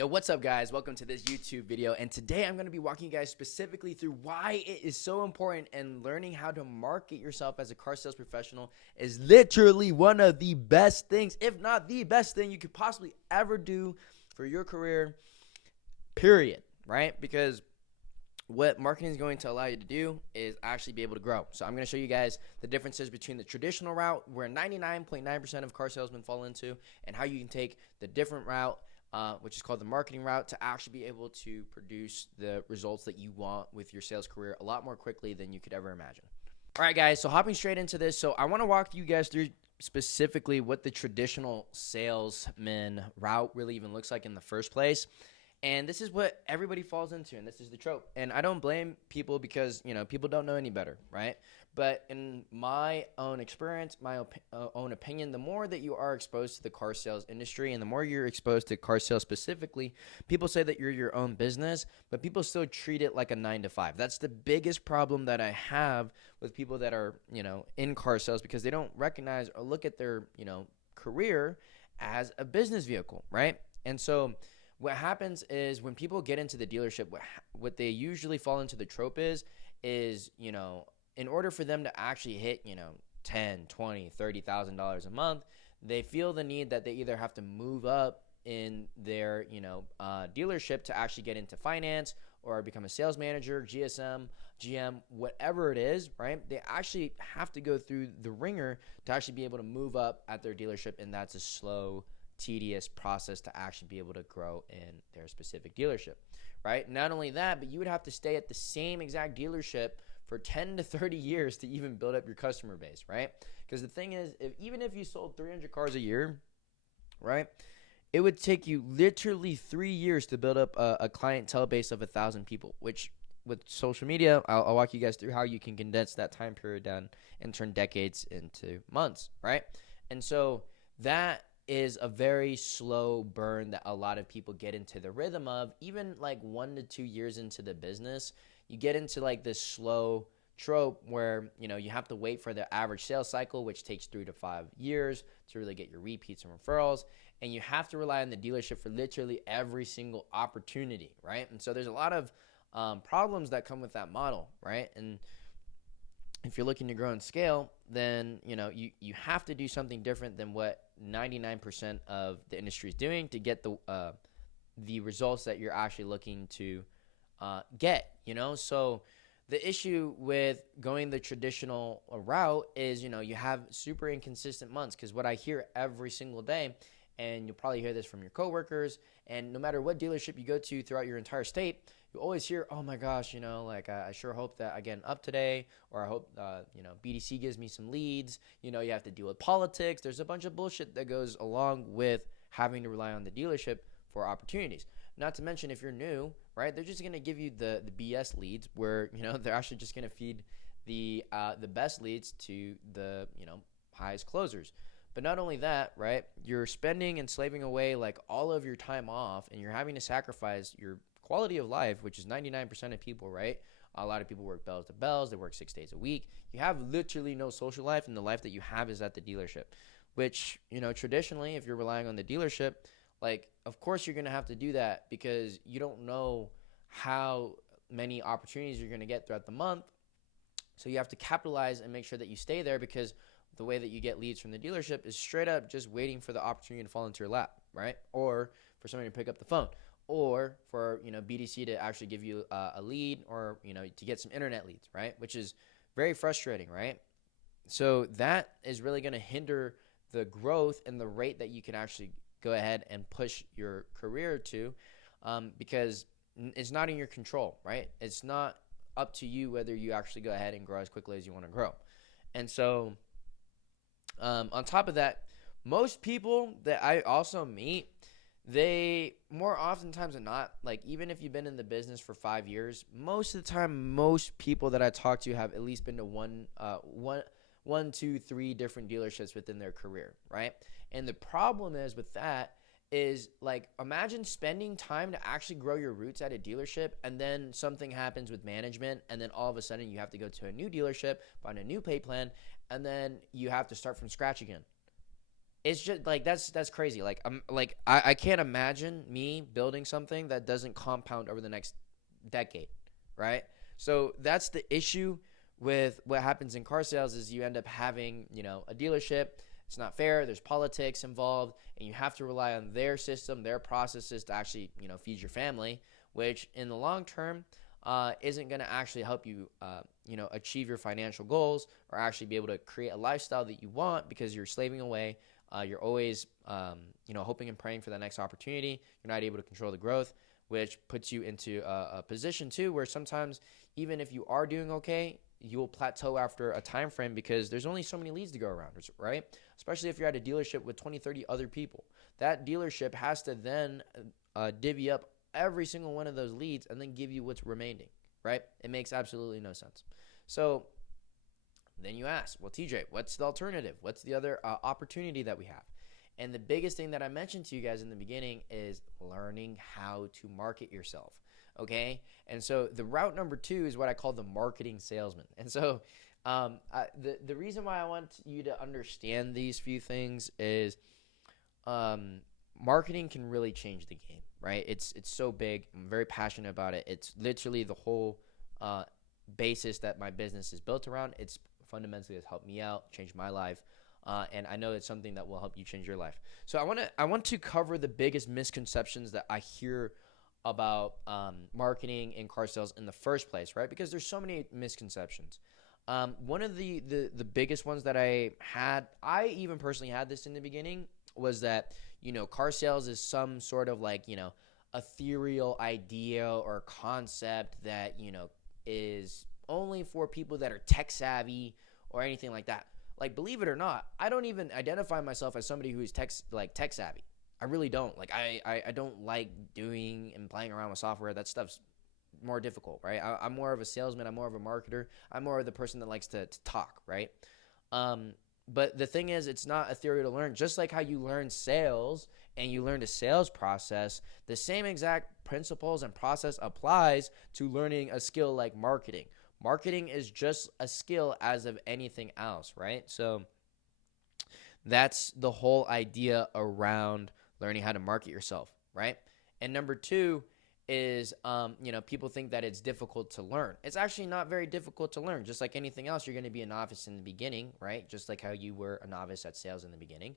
Yo, what's up guys? Welcome to this YouTube video, and today I'm going to be walking you guys specifically through why it is so important, and learning how to market yourself as a car sales professional is literally one of the best things, if not the best thing you could possibly ever do for your career, period, right? Because what marketing is going to allow you to do is actually be able to grow. So I'm going to show you guys the differences between the traditional route, where 99.9% of car salesmen fall into, and how you can take the different route, which is called the marketing route, to actually be able to produce the results that you want with your sales career a lot more quickly than you could ever imagine. All right, guys, so hopping straight into this. So I want to walk you guys through specifically what the traditional salesman route really even looks like in the first place. And this is what everybody falls into, and this is the trope. And I don't blame people because, people don't know any better, right? But in my own experience, my own opinion, the more that you are exposed to the car sales industry and the more you're exposed to car sales specifically, people say that you're your own business, but people still treat it like a 9-to-5. That's the biggest problem that I have with people that are, in car sales, because they don't recognize or look at their, career as a business vehicle, right? And so what happens is when people get into the dealership, what they usually fall into the trope is, in order for them to actually hit, $10, $20, $30,000 a month, they feel the need that they either have to move up in their, dealership to actually get into finance or become a sales manager, GM, whatever it is, right? They actually have to go through the ringer to actually be able to move up at their dealership, and that's a slow, tedious process to actually be able to grow in their specific dealership, right? Not only that, but you would have to stay at the same exact dealership for 10 to 30 years to even build up your customer base, right? Because the thing is, even if you sold 300 cars a year, right, it would take you literally 3 years to build up a clientele base of 1,000 people, which with social media, I'll walk you guys through how you can condense that time period down and turn decades into months, right? And so that is a very slow burn that a lot of people get into the rhythm of. Even like 1 to 2 years into the business, you get into like this slow trope where, you have to wait for the average sales cycle, which takes 3 to 5 years to really get your repeats and referrals. And you have to rely on the dealership for literally every single opportunity, right? And so there's a lot of problems that come with that model, right? And if you're looking to grow and scale, then, you have to do something different than what 99% of the industry is doing to get the results that you're actually looking to get, So the issue with going the traditional route is, you have super inconsistent months, because what I hear every single day, and you'll probably hear this from your coworkers, and no matter what dealership you go to throughout your entire state, you always hear, oh my gosh, I sure hope that I get up today, or I hope, BDC gives me some leads. You have to deal with politics. There's a bunch of bullshit that goes along with having to rely on the dealership for opportunities. Not to mention, if you're new, right, they're just going to give you the BS leads, where, they're actually just going to feed the best leads to the, highest closers. But not only that, right, you're spending and slaving away like all of your time off, and you're having to sacrifice your quality of life, which is 99% of people, right? A lot of people work bells to bells. They work 6 days a week. You have literally no social life, and the life that you have is at the dealership, which, traditionally, if you're relying on the dealership, like, of course you're going to have to do that, because you don't know how many opportunities you're going to get throughout the month. So you have to capitalize and make sure that you stay there, because the way that you get leads from the dealership is straight up just waiting for the opportunity to fall into your lap, right? Or for somebody to pick up the phone, or for, BDC to actually give you a lead, or, to get some internet leads, right? Which is very frustrating, right? So that is really going to hinder the growth and the rate that you can actually go ahead and push your career to, because it's not in your control, right? It's not up to you whether you actually go ahead and grow as quickly as you want to grow. And so on top of that, most people that I also meet, they more oftentimes than not, like, even if you've been in the business for 5 years, most of the time, most people that I talk to have at least been to one, two, three different dealerships within their career, right? And the problem is with that is, like, imagine spending time to actually grow your roots at a dealership, and then something happens with management, and then all of a sudden you have to go to a new dealership, find a new pay plan, and then you have to start from scratch again. It's just like that's crazy. Like I can't imagine me building something that doesn't compound over the next decade, right? So that's the issue with what happens in car sales is you end up having, a dealership. It's not fair. There's politics involved, and you have to rely on their system, their processes to actually, feed your family, which in the long term isn't going to actually help you, achieve your financial goals or actually be able to create a lifestyle that you want because you're slaving away. You're always, hoping and praying for the next opportunity. You're not able to control the growth, which puts you into a position too where sometimes even if you are doing okay, you will plateau after a time frame because there's only so many leads to go around, right? Especially if you're at a dealership with 20, 30 other people. That dealership has to then divvy up every single one of those leads and then give you what's remaining, right? It makes absolutely no sense. So then you ask, well, TJ, what's the alternative? What's the other opportunity that we have? And the biggest thing that I mentioned to you guys in the beginning is learning how to market yourself, okay? And so the route number 2 is what I call the marketing salesman. And so the reason why I want you to understand these few things is marketing can really change the game, right? It's so big. I'm very passionate about it. It's literally the whole basis that my business is built around. It's fundamentally has helped me out, changed my life. And I know it's something that will help you change your life. So I want to cover the biggest misconceptions that I hear about marketing and car sales in the first place, right? Because there's so many misconceptions. One of the biggest ones that I even personally had this in the beginning was that, car sales is some sort of like, ethereal idea or concept that, is only for people that are tech savvy or anything like that. Like, believe it or not, I don't even identify myself as somebody who's tech savvy. I really don't. Like, I don't like doing and playing around with software. That stuff's more difficult, right? I'm more of a salesman. I'm more of a marketer. I'm more of the person that likes to talk, right? But the thing is, it's not ethereal to learn. Just like how you learn sales and you learn the sales process, the same exact principles and process applies to learning a skill like marketing. Marketing is just a skill as of anything else, right? So that's the whole idea around learning how to market yourself, right? And number 2 is, people think that it's difficult to learn. It's actually not very difficult to learn. Just like anything else, you're going to be a novice in the beginning, right? Just like how you were a novice at sales in the beginning.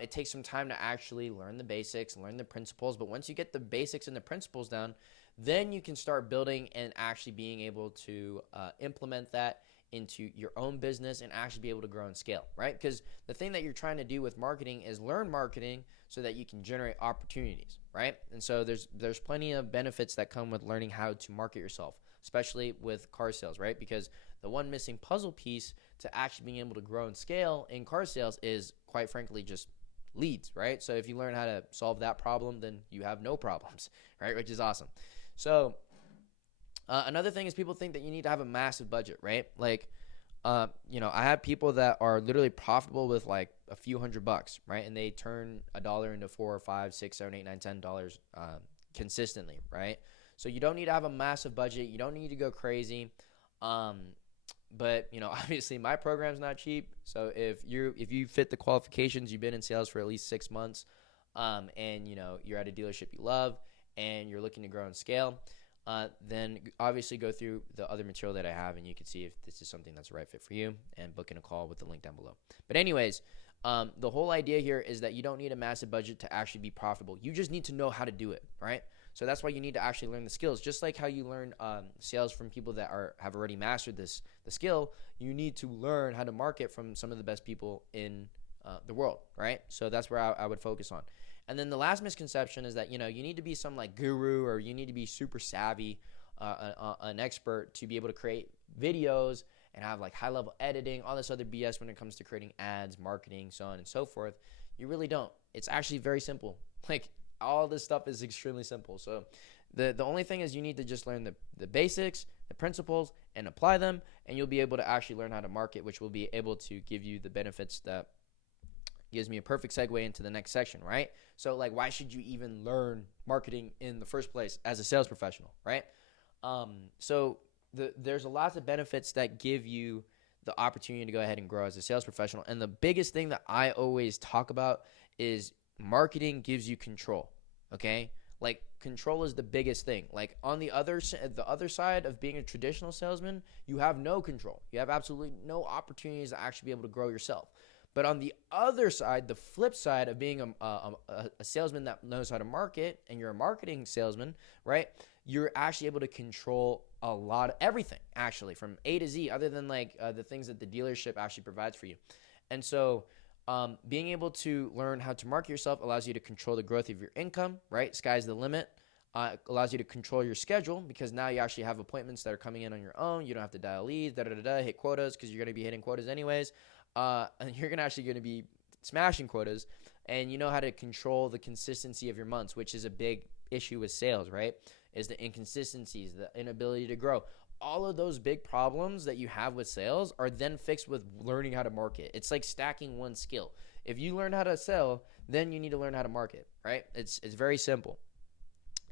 It takes some time to actually learn the basics, learn the principles. But once you get the basics and the principles down, then you can start building and actually being able to implement that into your own business and actually be able to grow and scale, right? Because the thing that you're trying to do with marketing is learn marketing so that you can generate opportunities, right? And so there's plenty of benefits that come with learning how to market yourself, especially with car sales, right? Because the one missing puzzle piece to actually being able to grow and scale in car sales is, quite frankly, just leads, right? So if you learn how to solve that problem, then you have no problems, right? Which is awesome. So another thing is people think that you need to have a massive budget, right? Like, I have people that are literally profitable with like a few $100, right? And they turn $1 into $4 or $5, $6, $7, $8, $9, $10 consistently, right? So you don't need to have a massive budget. You don't need to go crazy. But obviously my program's not cheap. So if you fit the qualifications, you've been in sales for at least 6 months, and you're at a dealership you love, and you're looking to grow and scale, then obviously go through the other material that I have, and you can see if this is something that's the right fit for you, and book in a call with the link down below. But anyways, the whole idea here is that you don't need a massive budget to actually be profitable. You just need to know how to do it, right? So that's why you need to actually learn the skills. Just like how you learn sales from people that have already mastered the skill, you need to learn how to market from some of the best people in the world, right? So that's where I would focus on. And then the last misconception is that, you need to be some like guru, or you need to be super savvy, an expert to be able to create videos and have like high level editing, all this other BS when it comes to creating ads, marketing, so on and so forth. You really don't. It's actually very simple. Like, all this stuff is extremely simple. So the only thing is you need to just learn the basics, the principles, and apply them, and you'll be able to actually learn how to market, which will be able to give you the benefits that gives me a perfect segue into the next section, right? So like, why should you even learn marketing in the first place as a sales professional, right? So there's a lot of benefits that give you the opportunity to go ahead and grow as a sales professional. And the biggest thing that I always talk about is marketing gives you control. Okay? Like, control is the biggest thing. Like, on the other side of being a traditional salesman, you have no control. You have absolutely no opportunities to actually be able to grow yourself. But on the other side, the flip side of being a salesman that knows how to market, and you're a marketing salesman, right? You're actually able to control a lot of everything, actually, from A to Z, other than like the things that the dealership actually provides for you. And so being able to learn how to market yourself allows you to control the growth of your income, right? Sky's the limit. Allows you to control your schedule, because now you actually have appointments that are coming in on your own. You don't have to dial leads, hit quotas, because you're going to be hitting quotas anyways. And you're actually going to be smashing quotas, and you know how to control the consistency of your months, which is a big issue with sales, right? Is the inconsistencies, the inability to grow. All of those big problems that you have with sales are then fixed with learning how to market. It's like stacking one skill. If you learn how to sell, then you need to learn how to market, right? It's very simple.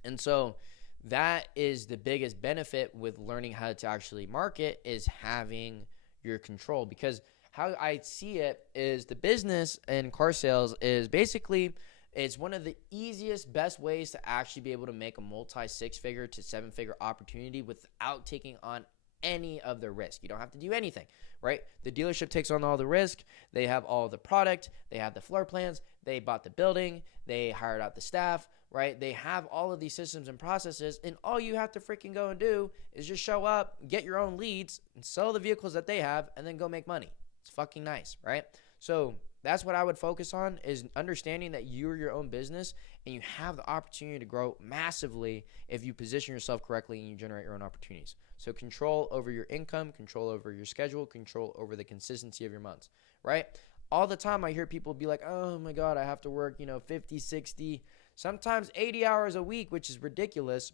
And so that is the biggest benefit with learning how to actually market, is having your control. Because how I see it is, the business in car sales is basically, it's one of the easiest, best ways to actually be able to make a multi-six-figure to seven-figure opportunity without taking on any of the risk. You don't have to do anything, right? The dealership takes on all the risk. They have all the product. They have the floor plans. They bought the building. They hired out the staff, right? They have all of these systems and processes, and all you have to freaking go and do is just show up, get your own leads, and sell the vehicles that they have, and then go make money. It's fucking nice, right? So that's what I would focus on, is understanding that you're your own business and you have the opportunity to grow massively if you position yourself correctly and you generate your own opportunities. So control over your income, control over your schedule, control over the consistency of your months, right? All the time I hear people be like, oh my God, I have to work, 50, 60, sometimes 80 hours a week, which is ridiculous.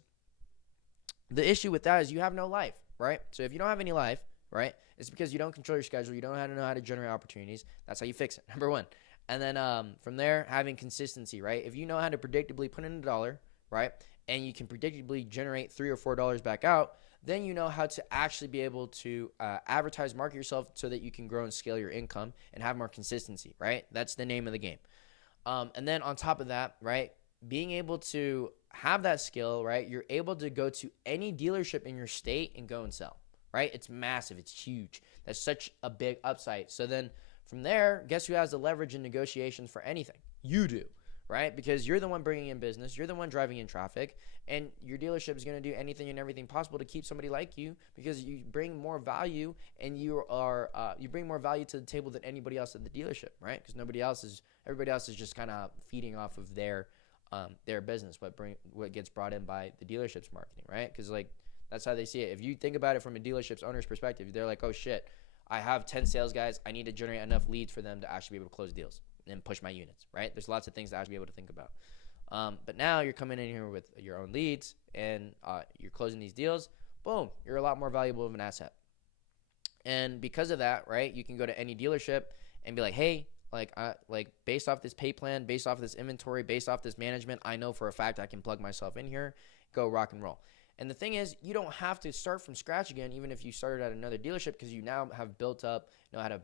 The issue with that is you have no life, right? So if you don't have any life, right, it's because you don't control your schedule. You don't know how to generate opportunities. That's how you fix it, number one. And then from there, having consistency, right? If you know how to predictably put in $1, right, and you can predictably generate $3 or $4 back out, then you know how to actually be able to advertise, market yourself so that you can grow and scale your income and have more consistency, right? That's the name of the game. And then on top of that, right, being able to have that skill, right, you're able to go to any dealership in your state and go and sell, right? It's massive. It's huge. That's such a big upside. So then from there, guess who has the leverage in negotiations for anything? You do, right? Because you're the one bringing in business. You're the one driving in traffic, and your dealership is going to do anything and everything possible to keep somebody like you, because you bring more value, and you bring more value to the table than anybody else at the dealership, right? Because everybody else is just kind of feeding off of their business, what gets brought in by the dealership's marketing, right? Because that's how they see it. If you think about it from a dealership's owner's perspective, they're like, oh shit, I have 10 sales guys. I need to generate enough leads for them to actually be able to close deals and push my units, right? There's lots of things to actually be able to think about. But now you're coming in here with your own leads, and you're closing these deals. Boom, you're a lot more valuable of an asset. And because of that, right, you can go to any dealership and be like, hey, based off this pay plan, based off this inventory, based off this management, I know for a fact I can plug myself in here, go rock and roll. And the thing is, you don't have to start from scratch again, even if you started at another dealership, because you now have built up, how to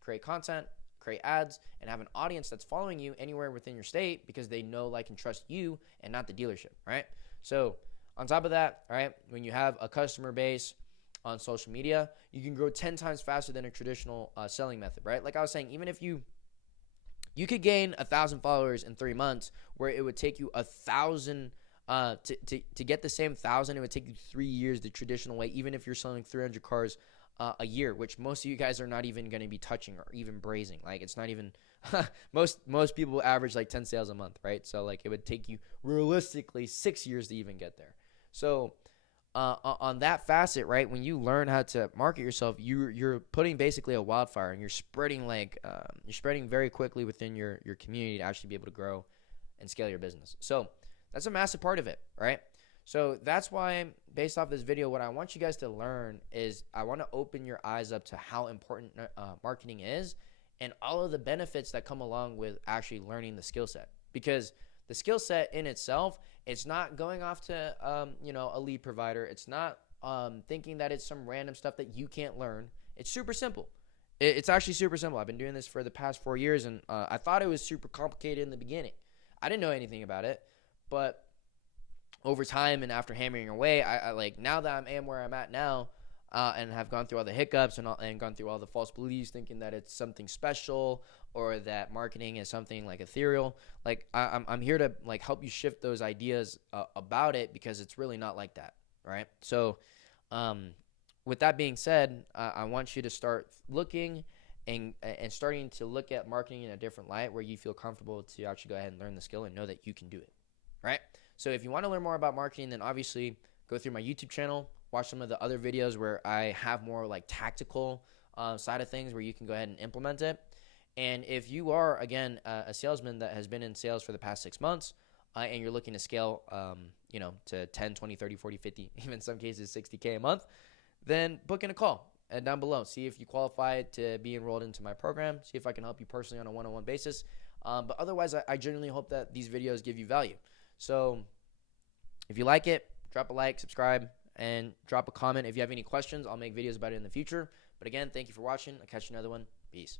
create content, create ads, and have an audience that's following you anywhere within your state, because they know, like, and trust you and not the dealership, right? So on top of that, right, when you have a customer base on social media, you can grow 10 times faster than a traditional selling method, right? Like I was saying, even if you could gain 1,000 followers in 3 months, where it would take you 1,000 to get the same 1,000, it would take you 3 years the traditional way, even if you're selling 300 cars a year, which most of you guys are not even going to be touching or even brazing. Like, it's not even most people average like 10 sales a month, right? So like, it would take you realistically 6 years to even get there. So on that facet, right, when you learn how to market yourself, you're putting basically a wildfire, and you're spreading very quickly within your community to actually be able to grow and scale your business. So that's a massive part of it, right? So that's why, based off this video, what I want you guys to learn is, I want to open your eyes up to how important marketing is, and all of the benefits that come along with actually learning the skill set. Because the skill set in itself, it's not going off to a lead provider. It's not thinking that it's some random stuff that you can't learn. It's super simple. It's actually super simple. I've been doing this for the past 4 years, and I thought it was super complicated in the beginning. I didn't know anything about it, but over time and after hammering away, I like, now that I am where I'm at now, and have gone through all the hiccups and gone through all the false beliefs, thinking that it's something special or that marketing is something like ethereal. Like, I'm here to like help you shift those ideas about it, because it's really not like that, right? So, with that being said, I want you to start looking and starting to look at marketing in a different light, where you feel comfortable to actually go ahead and learn the skill and know that you can do it, right? So if you want to learn more about marketing, then obviously go through my YouTube channel, watch some of the other videos where I have more like tactical side of things where you can go ahead and implement it. And if you are, again, a salesman that has been in sales for the past 6 months, and you're looking to scale, to 10, 20, 30, 40, 50, even in some cases 60K a month, then book in a call and down below. See if you qualify to be enrolled into my program. See if I can help you personally on a one-on-one basis. But otherwise, I genuinely hope that these videos give you value. So if you like it, drop a like, subscribe, and drop a comment. If you have any questions, I'll make videos about it in the future. But again, thank you for watching. I'll catch you in another one. Peace.